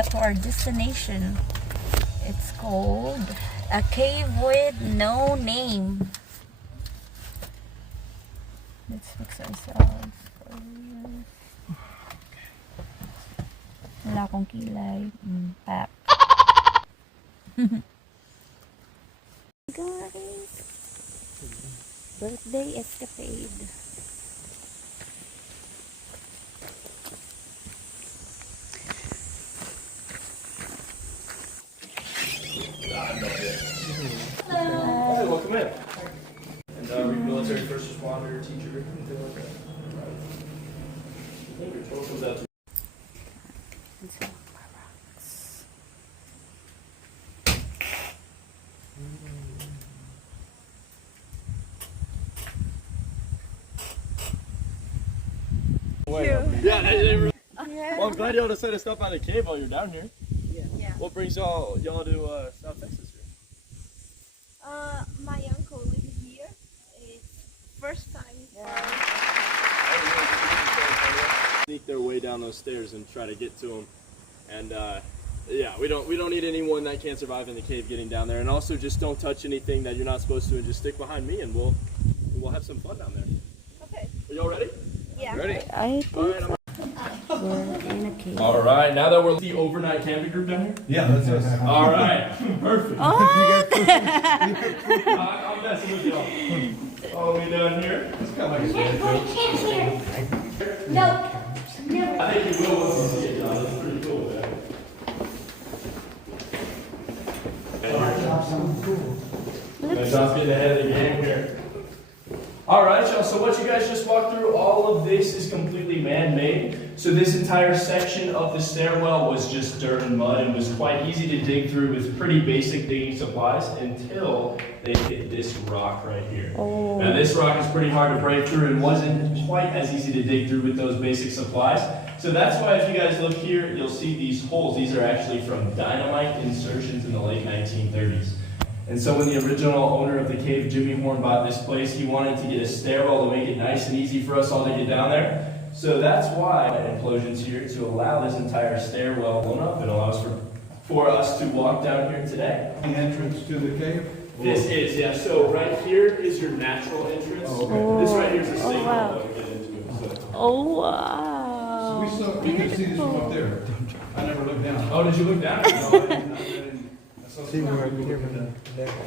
got to our destination. It's called a cave with no name. Let's fix ourselves. Wala akong kilay. Pack. Guys, birthday escapade. Hey, welcome in. And are you military first responder, teacher, anything like that? Right. I think your total comes out to yeah, they really. Well, I'm glad y'all decided to stop by the cave while you're down here. Yeah. What brings y'all to South Texas here? My uncle lives here. It's first time. Sneak their way down those stairs and try to get to them. And yeah, we don't need anyone that can't survive in the cave getting down there. And also, just don't touch anything that you're not supposed to, and just stick behind me, and we'll have some fun down there. Okay. Are y'all ready? Yeah. Ready? I think we're in a cave. All right. Now that we're the overnight camping group down here. Yeah, that's us. All right. Perfect. Oh! I'm messing with y'all. Follow me down here. It's kind of like a dad joke. No. I think you will once you see it, John. That's pretty cool, man. John's getting ahead of the game here. All right, y'all. So what you guys just walked through, all of this is completely man-made. So this entire section of the stairwell was just dirt and mud and was quite easy to dig through with pretty basic digging supplies until they hit this rock right here. Oh. Now this rock is pretty hard to break through and wasn't quite as easy to dig through with those basic supplies. So that's why if you guys look here, you'll see these holes. These are actually from dynamite insertions in the late 1930s. And so when the original owner of the cave, Jimmy Horn, bought this place, he wanted to get a stairwell to make it nice and easy for us all to get down there. So that's why implosions here to allow this entire stairwell blown up. It allows for us to walk down here today. The entrance to the cave? This is, yeah. So right here is your natural entrance. Oh, This right here is a single wow. that we get into. So. Oh, wow. We can see this from up there. I never looked down. Oh, did you look down? No, I didn't.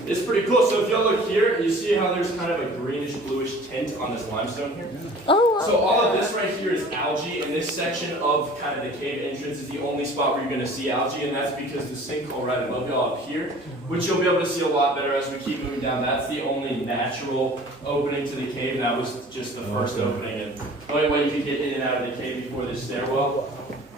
It's pretty cool. So if y'all look here, you see how there's kind of a greenish bluish tint on this limestone here? Oh, wow. So all of this right here is algae, and this section of kind of the cave entrance is the only spot where you're going to see algae, and that's because the sinkhole right above y'all up here, which you'll be able to see a lot better as we keep moving down, that's the only natural opening to the cave, and that was just the first opening, and the only way you could get in and out of the cave before this stairwell.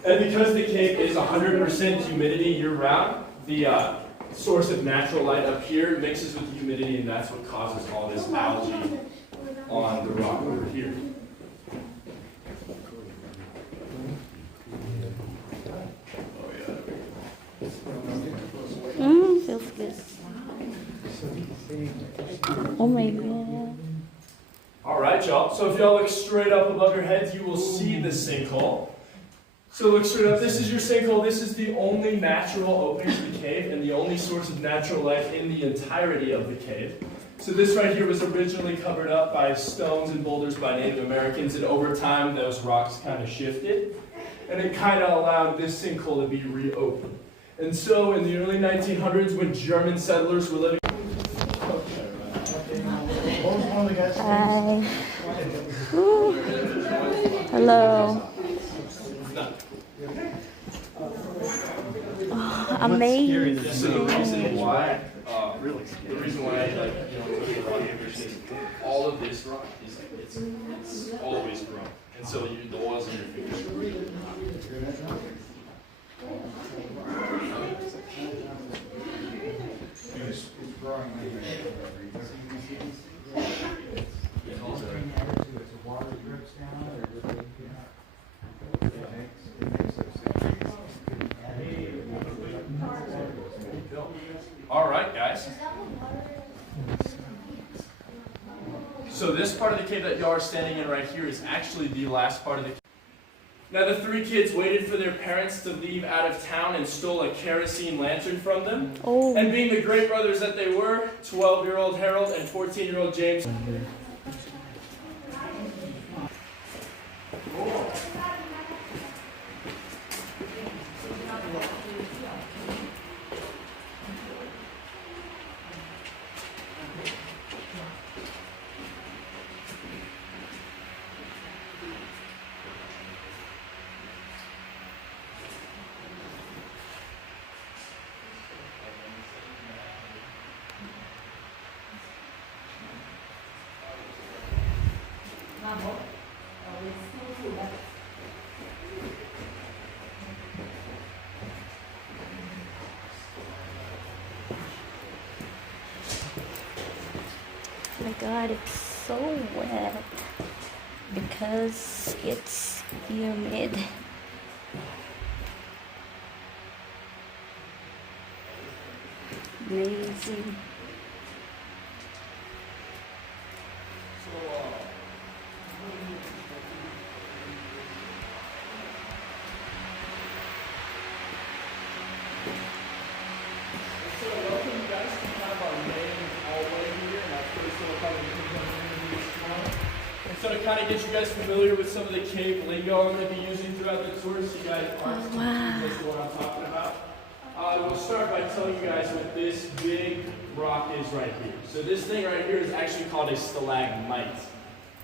And because the cave is 100% humidity year-round, the source of natural light up here mixes with the humidity, and that's what causes all this algae on the rock over here. Feels good. Oh my god. All right, y'all. So if y'all look straight up above your heads, you will see the sinkhole. So look straight up. This is your sinkhole. This is the only natural opening to the cave and the only source of natural light in the entirety of the cave. So this right here was originally covered up by stones and boulders by Native Americans, and over time those rocks kind of shifted, and it kind of allowed this sinkhole to be reopened. And so in the early 1900s, when German settlers were living... Hi. Ooh. Hello. Oh, amazing. So the reason why, the reason why I took the rock is all of this rock is it's always grown, and so the oil's in your fingers. All right, guys. So this part of the cave that y'all are standing in right here is actually the last part of the cave. Now the three kids waited for their parents to leave out of town and stole a kerosene lantern from them. Oh. And being the great brothers that they were, 12-year-old Harold and 14-year-old James. Oh my god, it's so wet because it's humid. Amazing. So welcome you guys to kind of our main hallway here, and our first little kind of interview this morning. And so to kind of get you guys familiar with some of the cave lingo I'm going to be using throughout the tour, so you guys aren't confused as to what I'm talking about. We'll start by telling you guys what this big rock is right here. So this thing right here is actually called a stalagmite.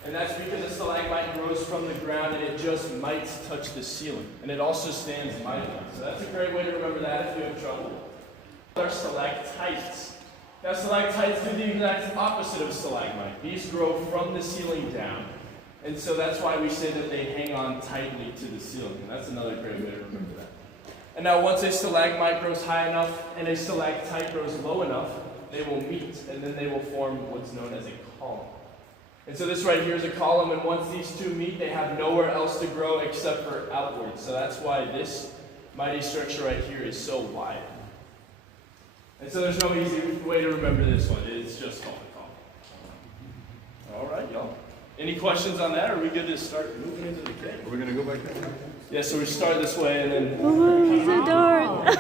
And that's because a stalagmite grows from the ground and it just might touch the ceiling. And it also stands mightily. So that's a great way to remember that if you have trouble. Are stalactites. Now stalactites do the exact opposite of a stalagmite. These grow from the ceiling down. And so that's why we say that they hang on tightly to the ceiling. And that's another great way to remember that. And now once a stalagmite grows high enough and a stalactite grows low enough, they will meet and then they will form what's known as a column. And so this right here is a column, and once these two meet, they have nowhere else to grow except for outwards. So that's why this mighty structure right here is so wide. And so there's no easy way to remember this one. It's just called a column. All right, y'all. Any questions on that, or are we good to start moving into the cave? Are we gonna go back there? Yeah, so we start this way and then... Oh, it's so dark.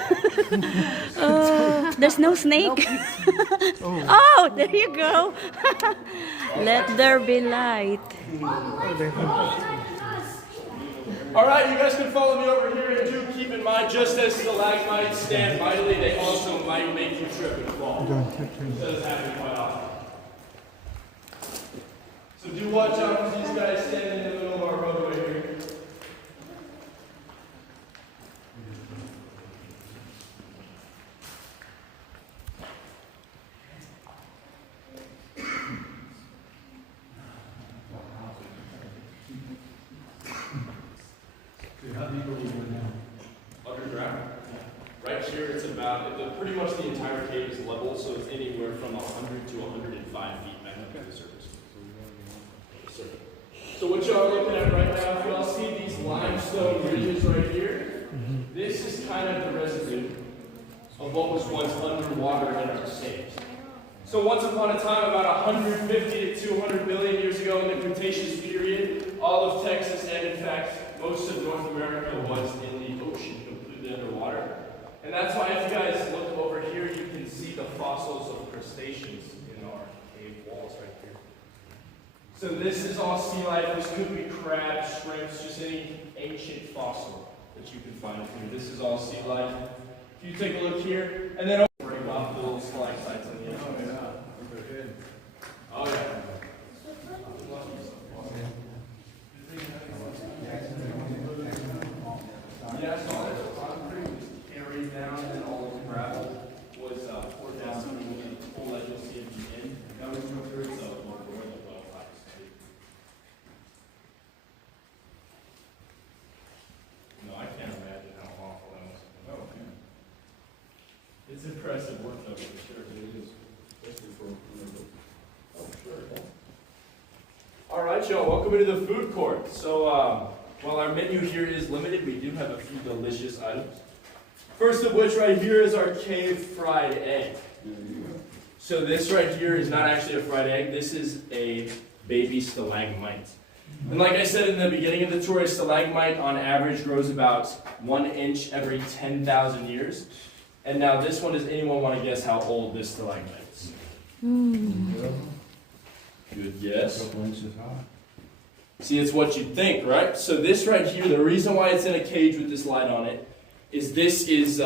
There's no snake. Oh, there you go. Let there be light. All right, you guys can follow me over here, and do keep in mind, just as stalagmites stand mightily, they also might make you trip and fall. This does happen quite often. So do watch out for these guys standing in the middle of our roadway here. How deep are we going now? Underground. Right here, it's about, pretty much the entire cave is level, so it's anywhere from 100 to 105 feet back up to the surface. So what y'all are looking at right now, if y'all see these limestone ridges right here, this is kind of the residue of what was once underwater in our caves. So once upon a time, about 150 to 200 billion years ago in the Cretaceous period, all of Texas and in fact most of North America was in the ocean, completely underwater. And that's why if you guys look over here, you can see the fossils of crustaceans in our cave walls right here. So this is all sea life. This could be crabs, shrimps, just any ancient fossil that you can find here. This is all sea life. If you take a look here, and then break off the little stalactites on the edge. Oh yeah. Yeah, so all the concrete was carried down, and then all of the gravel was poured down through the hole that you'll see at the end. That was through the well pipes. No, I can't imagine how awful that must have been. Oh, man. It's impressive work, though, for sure. It is. Especially for oh, sure. Yeah. All right, y'all. Welcome into the food court. So, while our menu here is limited, we do have a few delicious items. First of which, right here, is our cave fried egg. So this right here is not actually a fried egg. This is a baby stalagmite. And like I said in the beginning of the tour, a stalagmite on average grows about 1 inch every 10,000 years. And now this one, does anyone want to guess how old this stalagmite is? Good guess. See, it's what you'd think, right? So this right here, the reason why it's in a cage with this light on it is this is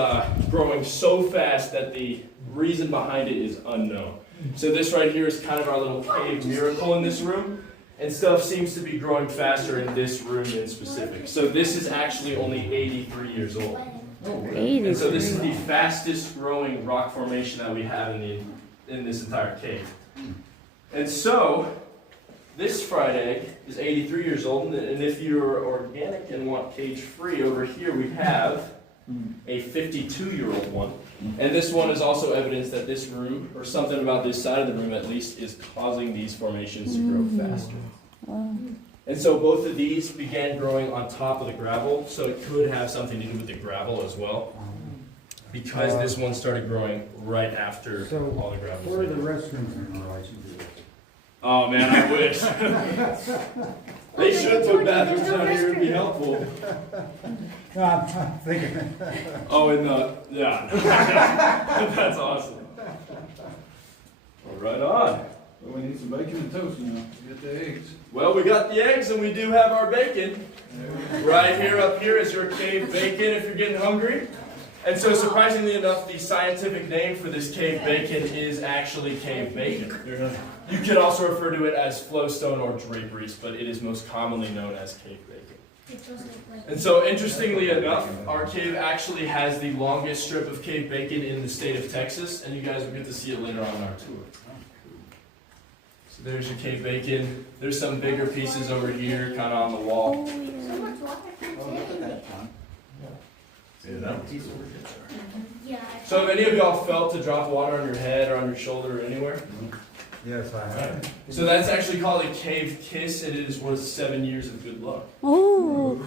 growing so fast that the reason behind it is unknown. So this right here is kind of our little cave miracle in this room. And stuff seems to be growing faster in this room in specific. So this is actually only 83 years old. And so this is the fastest growing rock formation that we have in this entire cave. And so this fried egg is 83 years old, and if you're organic and want cage free, over here we have a 52-year-old one. And this one is also evidence that this room, or something about this side of the room at least, is causing these formations to grow faster. And so both of these began growing on top of the gravel, so it could have something to do with the gravel as well, because this one started growing right after all the gravel. Where are the restrooms in relation to this? Oh man, I wish. They should put bathrooms down here, it'd be helpful. No, I'm thinking. Oh, yeah. That's awesome. Well, right on. Well, we need some bacon and toast now. Get the eggs. Well, we got the eggs and we do have our bacon. Right here, up here is your cave bacon if you're getting hungry. And so surprisingly enough, the scientific name for this cave bacon is actually cave bacon. You could also refer to it as flowstone or draperies, but it is most commonly known as cave bacon. And so interestingly enough, our cave actually has the longest strip of cave bacon in the state of Texas, and you guys will get to see it later on in our tour. So there's your cave bacon. There's some bigger pieces over here, kind of on the wall. So have any of y'all felt a drop of water on your head or on your shoulder or anywhere? Yes, I have. So that's actually called a cave kiss, and it is worth 7 years of good luck. Oh,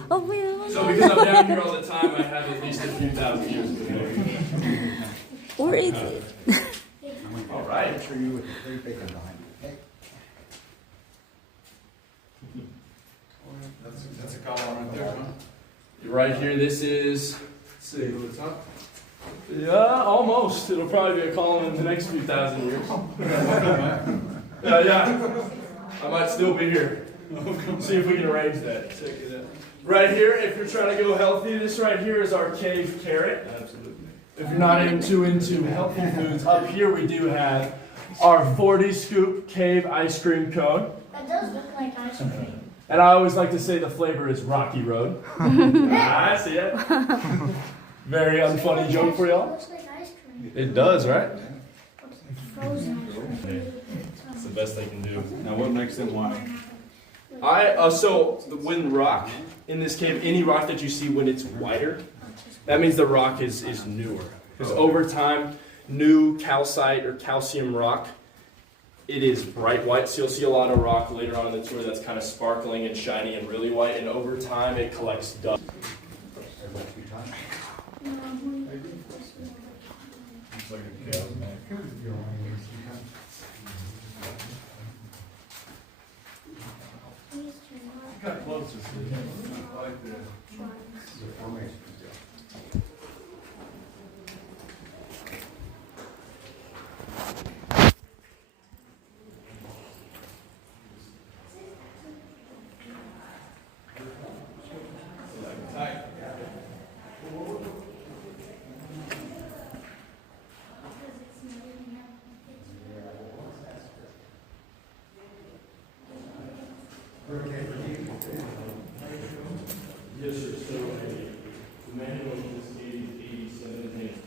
So because I'm down here all the time, I have at least a few thousand years of good luck. Or is it? All right. Picture you with the three bacon behind you. That's a column right there, huh? Right here, this is, let's see. To the top. Yeah, almost. It'll probably be a column in the next few thousand years. Yeah. I might still be here. See if we can arrange that. Check it out. Right here, if you're trying to go healthy, this right here is our cave carrot. Absolutely. If you're not too into healthy foods, up here we do have our 40 scoop cave ice cream cone. That does look like ice cream. And I always like to say the flavor is Rocky Road. I see it. Very unfunny joke for y'all. It looks like ice cream. It does, right? Frozen ice cream. It's the best they can do. Now what makes them white? So when rock in this cave, any rock that you see when it's whiter, that means the rock is newer. Because over time, new calcite or calcium rock, it is bright white. So you'll see a lot of rock later on in the tour that's kind of sparkling and shiny and really white. And over time, it collects dust. It's like a cow's neck. Got closer to it. I like that. Yes, sir. So the manual is 87 and it's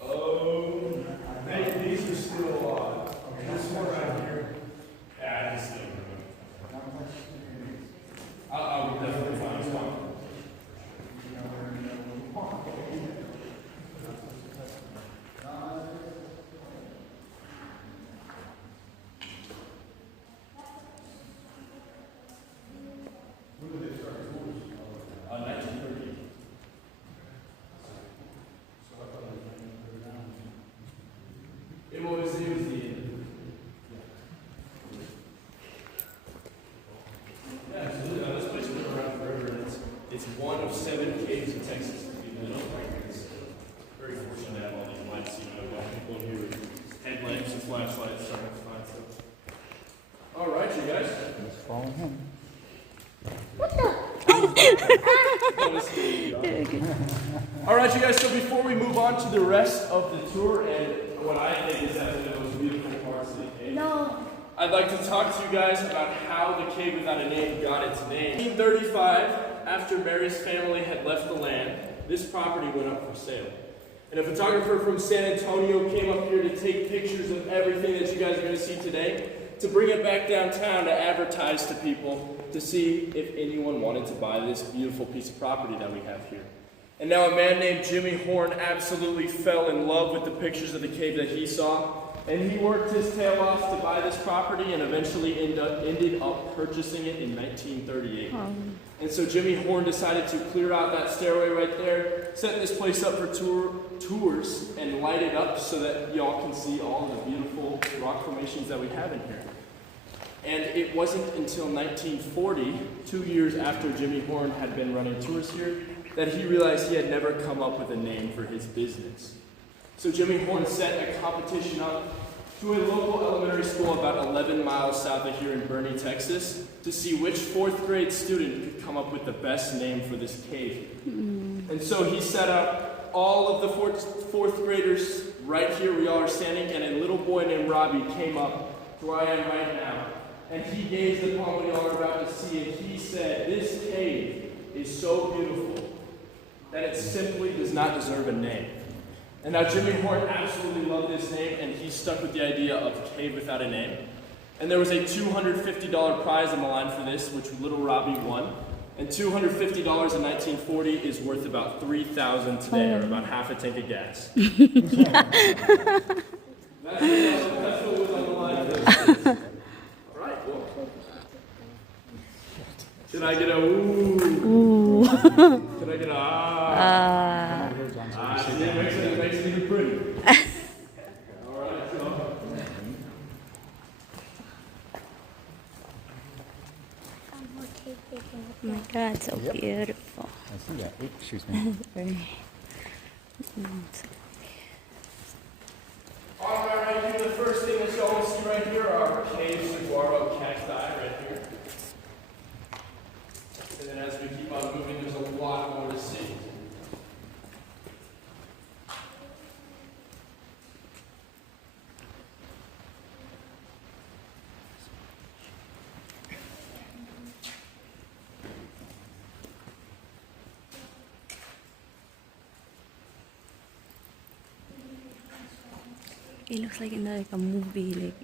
Oh, these are still, this one right here, yeah, it's still I would definitely find a spot. It was the yeah, absolutely. Now, this place has been around forever, and it's one of 7 caves in Texas. You know, it's very fortunate to have all these lights. You know, I've got people in here with headlamps and flashlights starting to find stuff. All right, you guys. Just follow him. All right, you guys, so before we move on to the rest of the tour and what I think is actually the most beautiful parts of the cave, I'd like to talk to you guys about how the cave without a name got its name. In 1935, after Mary's family had left the land, this property went up for sale. And a photographer from San Antonio came up here to take pictures of everything that you guys are going to see today, to bring it back downtown to advertise to people to see if anyone wanted to buy this beautiful piece of property that we have here. And now a man named Jimmy Horn absolutely fell in love with the pictures of the cave that he saw, and he worked his tail off to buy this property and eventually ended up purchasing it in 1938. And so Jimmy Horn decided to clear out that stairway right there, set this place up for tours, and light it up so that y'all can see all of the beautiful rock formations that we have in here. And it wasn't until 1940, 2 years after Jimmy Horn had been running tours here, that he realized he had never come up with a name for his business. So Jimmy Horn set a competition up to a local elementary school about 11 miles south of here in Boerne, Texas, to see which 4th grade student could come up with the best name for this cave. And so he set up all of the fourth graders right here where y'all are standing, and a little boy named Robbie came up to where I am right now. And he gazed upon what y'all are about to see, and he said, "This cave is so beautiful that it simply does not deserve a name." And now Jimmy Horn absolutely loved this name, and he stuck with the idea of Cave Without a Name. And there was a $250 prize on the line for this, which little Robbie won. And $250 in 1940 is worth about $3,000 today, or about half a tank of gas. That's what was on the line for this. All right, well. Can I get a ooh? Ooh. Can I get a ah? See, it makes it even pretty. All right, so. Oh my God, so beautiful. I see that. Oops, excuse me. All right here, the first thing that y'all will see right here are cave saguaro cacti right here. And then as we keep on moving, there's a lot more to see. It looks like like a movie, like.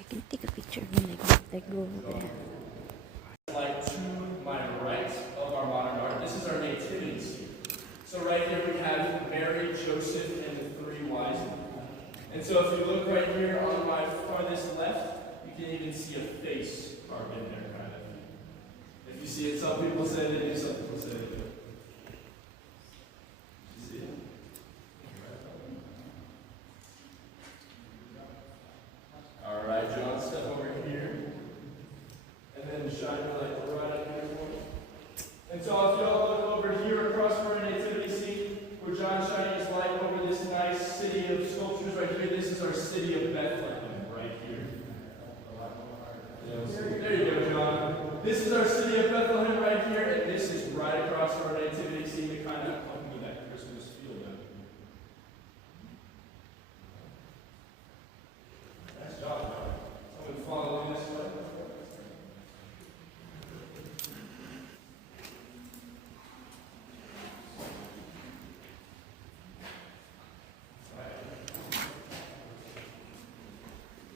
I can take a picture of me like go over there. Like to my right of our modern art, this is our nativity scene. So right here we have Mary, Joseph, and the 3 wise men. And so if you look right here on my farthest left, you can even see a face carved in there, kind of. If you see it, some people say they do, some people say they do. You see it? All right, John, step over here. And then shine your light right up here for me. And so if y'all look over here across from our nativity scene, where John's shining his light over this nice city of sculptures right here, this is our city of Bethlehem right here. There you go, John. This is our city of Bethlehem right here, and this is right across from our nativity scene to kind of accompany that Christmas feel down here. Nice job, John. Someone following this way.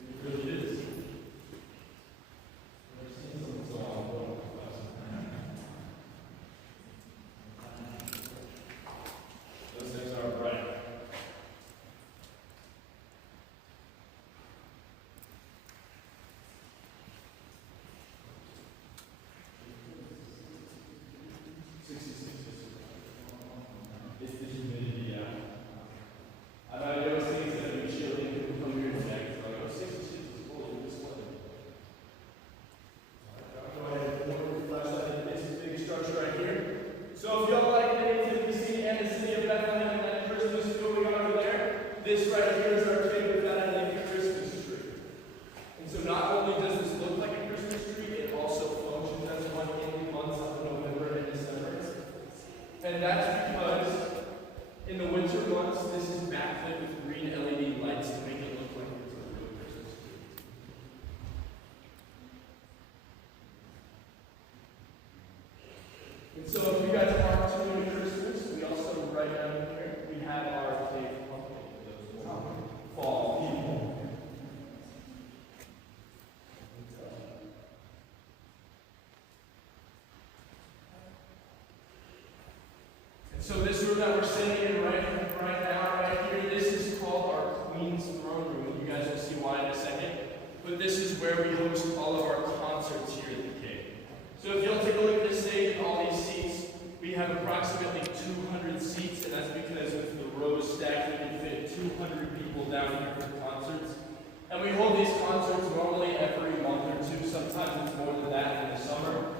It really is. And so if you guys are tuned to Christmas, we also right down here, we have our cave pumpkin. Fall people. And so this room that we're sitting in right now, right here, this is called our Queen's Throne Room, and you guys will see why in a second. But this is where we host all of our concerts here at the cave. So if you'll take a look at this stage and all these seats, we have approximately 200 seats, and that's because with the rows stacked, we can fit 200 people down here for concerts. And we hold these concerts normally every month or two, sometimes it's more than that in the summer.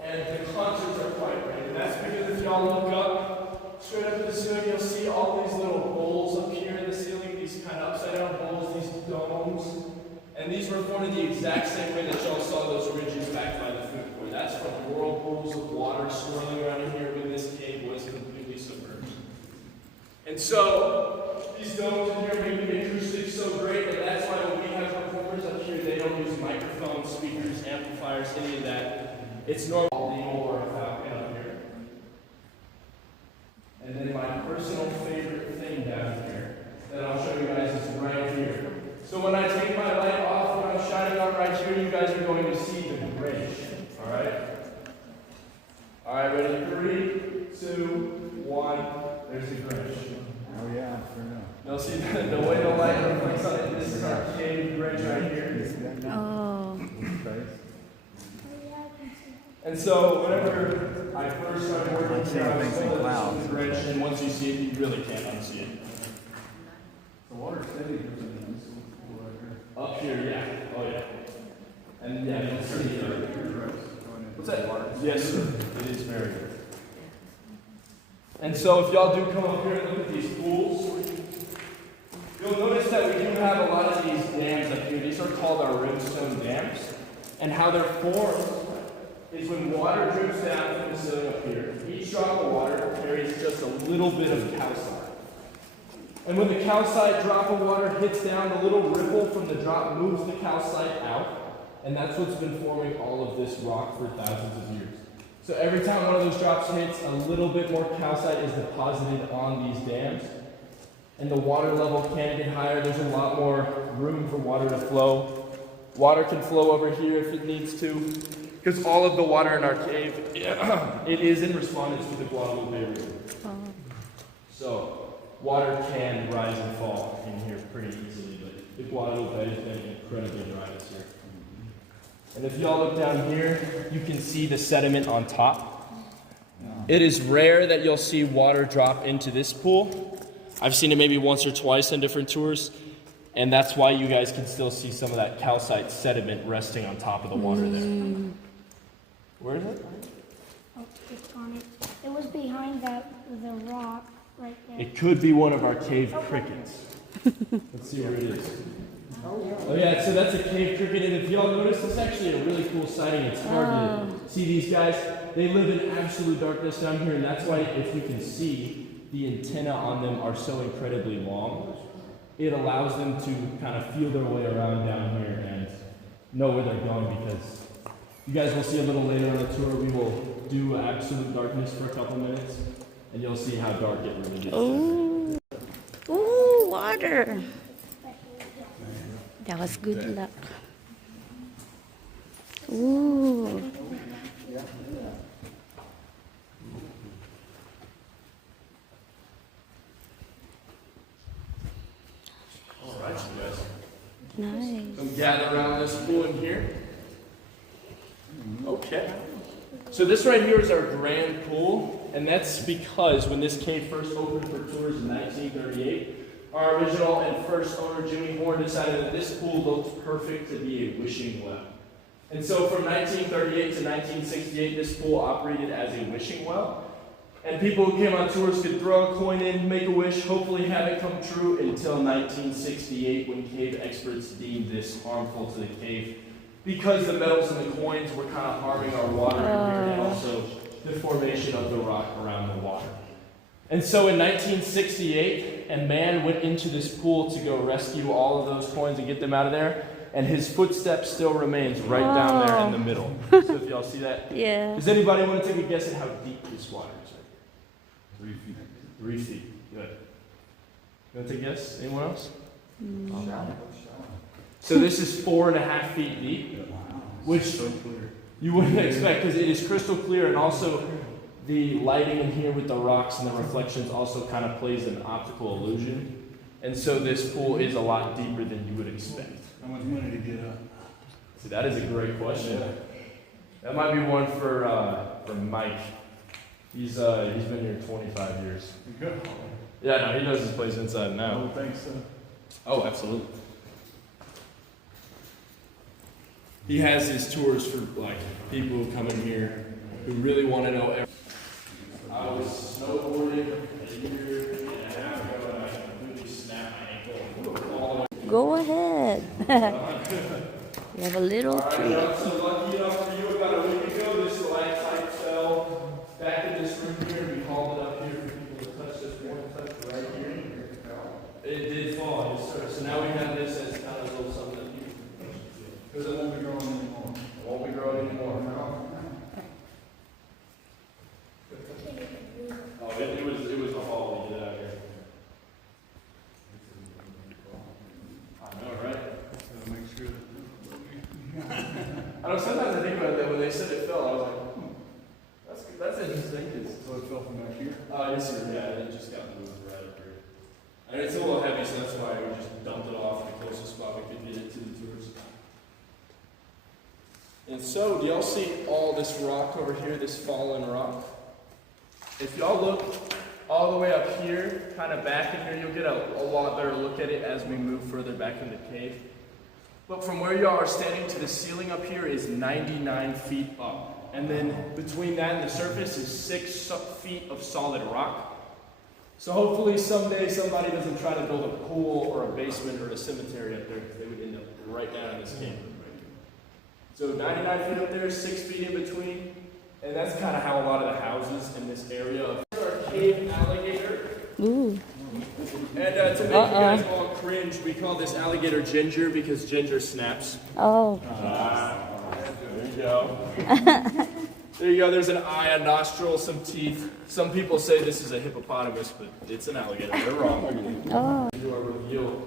And the concerts are quite great, and that's because if y'all look up, straight up at the ceiling, you'll see all these little bowls up here in the ceiling, these kind of upside down bowls, these domes. And these were formed in the exact same way that y'all saw those ridges back by the food court. That's from whirlpools of water swirling around in here when this cave was completely submerged. And so, these domes in here make the acoustics so great, and that's why when we have performers up here, they don't use microphones, speakers, amplifiers, any of that. It's normal or a falcon up here. And then my personal favorite thing down here that I'll show you guys is right here. So when I take my light off, when I'm shining on right here, you guys are going to see the Grinch. Alright? Alright, ready? 3, 2, 1. There's the Grinch. Oh yeah, sure enough. Now see the way the light reflects on it, this is our cave Grinch right here. Oh. And so whenever I first started working here, I was told that this was the Grinch, and once you see it, you really can't unsee it. The water steady goes in this little pool right here. Up here, yeah. Oh yeah. And yeah, you'll see it. What's that? Yes, sir. It is very good. And so if y'all do come up here and look at these pools, you'll notice that we do have a lot of these dams up here. These are called our rimstone dams. And how they're formed is when water drips down from the ceiling up here, each drop of water carries just a little bit of calcite. And when the calcite drop of water hits down, the little ripple from the drop moves the calcite out, and that's what's been forming all of this rock for thousands of years. So every time one of those drops hits, a little bit more calcite is deposited on these dams, and the water level can get higher. There's a lot more room for water to flow. Water can flow over here if it needs to, because all of the water in our cave, it is in response to the Guadalupe River. So water can rise and fall in here pretty easily, but the Guadalupe has been incredibly dry this year. And if y'all look down here, you can see the sediment on top. It is rare that you'll see water drop into this pool. I've seen it maybe once or twice in different tours, and that's why you guys can still see some of that calcite sediment resting on top of the water there. Where is it? Oh, it's on it. It was behind the rock right there. It could be one of our cave crickets. Let's see where it is. Oh yeah, so that's a cave cricket, and if y'all notice, it's actually a really cool sighting. It's hard to see these guys. They live in absolute darkness down here, and that's why if you can see, the antenna on them are so incredibly long. It allows them to kind of feel their way around down here and know where they're going, because you guys will see a little later on the tour, we will do absolute darkness for a couple minutes, and you'll see how dark it really gets. Ooh. Ooh, water. That was good luck. Ooh. All right, you guys. Nice. Come gather around this pool in here. Okay. So this right here is our grand pool, and that's because when this cave first opened for tours in 1938, our original and first owner, Jimmy Horn, decided that this pool looked perfect to be a wishing well. And so from 1938 to 1968, this pool operated as a wishing well. And people who came on tours could throw a coin in, make a wish, hopefully have it come true, until 1968, when cave experts deemed this harmful to the cave, because the metals in the coins were kind of harming our water in here, and also the formation of the rock around the water. And so in 1968, a man went into this pool to go rescue all of those coins and get them out of there. and his footstep still remains right down there in the middle. So if y'all see that, Yeah. does anybody want to take a guess at how deep this water is? 3 feet. 3 feet. Good. You want to take a guess? Anyone else? So this is 4.5 feet deep, which So clear. you wouldn't expect because it is crystal clear, and also the lighting in here with the rocks and the reflections also kind of plays an optical illusion. And so this pool is a lot deeper than you would expect. How much money to get up? See, that is a great question. That might be one for Mike. He's been here 25 years. Good. Yeah, no, he knows his place inside and I out. would think so. Oh, absolutely. He has his tours for like people who come in here who really want to know everything. I was snowboarding a year and a half ago and I completely snapped my ankle all the way. Go ahead. You have a little Alright, treat. I'm so lucky enough for you. About a week ago, this stalactite fell back in this room here. We hauled it up here for people to touch this one touch right here. It did fall, yes sir. So now we have this as kind of a little something that you can touch. Because it won't be growing anymore. It won't be growing anymore. Oh, it was a haul we did out here. I know, right? Gotta make sure that. I know sometimes I think about that when they said it fell, I was like, that's interesting. 'Cause So it fell from back here? yes sir, yeah, it just got moved right up here. And it's a little heavy, so that's why we just dumped it off in the closest spot we could get it to the tours. And so, do y'all see all this rock over here, this fallen rock? If y'all look all the way up here, kind of back in here, you'll get a lot better look at it as we move further back in the cave. But from where y'all are standing to the ceiling up here is 99 feet up. And then between that and the surface is 6 feet of solid rock. So hopefully someday somebody doesn't try to build a pool or a basement or a cemetery up there, because they would end up right down in this cave. So 99 feet up there, 6 feet in between. And that's kind of how a lot of the houses in this area are. Cave alligator. Ooh. And to make you guys all cringe, we call this alligator ginger because ginger snaps. Oh. There you go. There you go. There's an eye, a nostril, some teeth. Some people say this is a hippopotamus, but it's an alligator. They're wrong. Oh. You are revealed.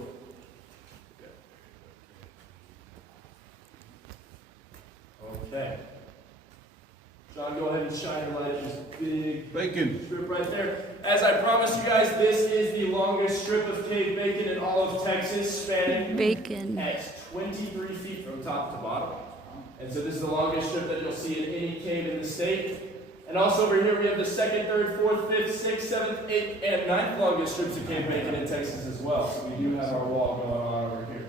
Okay. John, go ahead and shine your light in this big Bacon. strip right there. As I promised you guys, this is the longest strip of cave bacon in all of Texas, spanning Bacon. at 23 feet from top to bottom. And so this is the longest strip that you'll see in any cave in the state. And also over here we have the 2nd, 3rd, 4th, 5th, 6th, 7th, 8th, and 9th longest strips of cave bacon in Texas as well. So we do have our wall going on over here.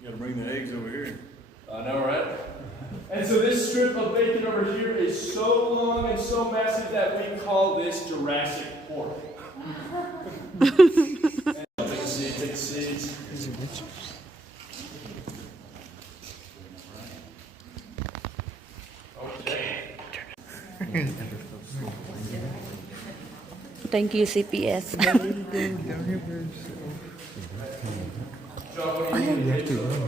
You gotta bring the eggs over here. I know, right? And so this strip of bacon over here is so long and so massive that we call this Jurassic Pork. Take a seat, take a seat. Okay. Thank you, CPS. John, what do you think?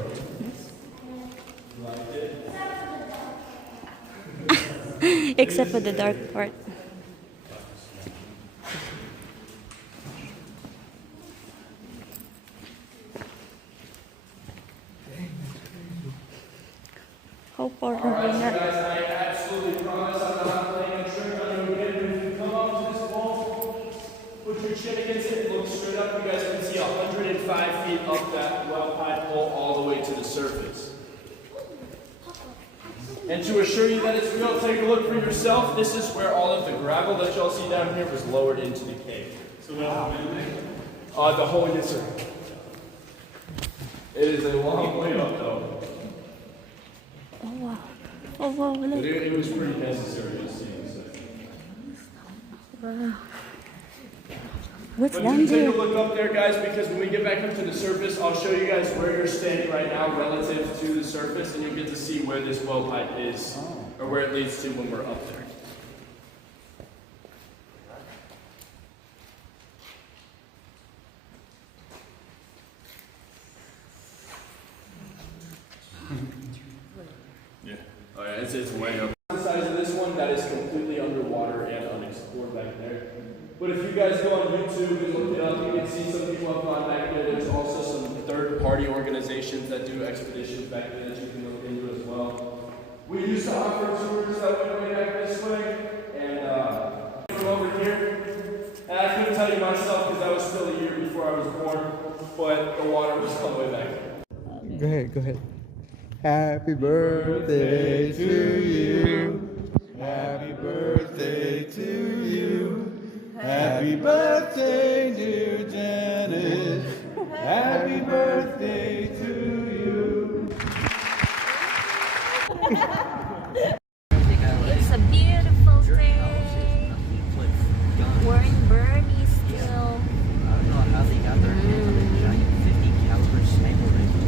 Except for the dark part. How far All right, are we so at? guys, I absolutely promise I'm not playing a trick on you again. When you come up to this wall, put your chin against it, look straight up. You guys can see 105 feet up that well-pipe hole all the way to the surface. And to assure you that it's real, take a look for yourself. This is where all of the gravel that y'all see down here was lowered into the cave. So that's man-made? The hole, yes, sir. It is a long way up, though. Oh wow. Oh wow, But look. it was pretty necessary to see. So. Wow. What's But down do take there? a look up there, guys, because when we get back up to the surface, I'll show you guys where you're standing right now relative to the surface, and you'll get to see where this well pipe is, or where it leads to when we're up there. size of this one, that is completely underwater and unexplored back there. But if you guys go on YouTube and look it up, you can see some people have gone back there. There's also some third-party organizations that do expeditions back there that you can look into as well. We used to offer tours that went way back this way, and from over here. And I couldn't tell you myself because that was still a year before I was born, but the water was all the way back there. Go ahead, go ahead. Happy birthday to you. Happy birthday to you. Happy birthday, dear Janice. Happy birthday to you. It's a beautiful day. We're in Burmese still. I don't know how they got their hands on a giant 50 caliber sniper rifle.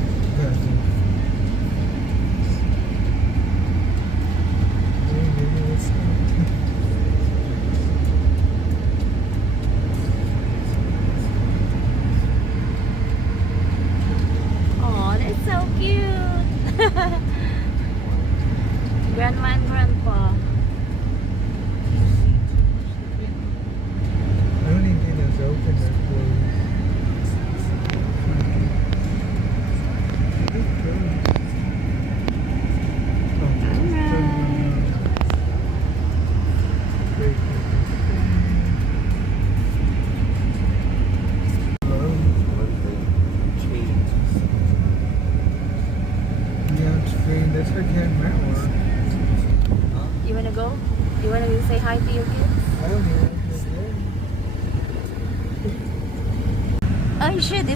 Oh, that's so cute. Grandma and Grandpa. I don't even think that's open or closed. That's our Ken Network. You wanna go? You wanna say hi to your kids? I don't even know. Oh, you should.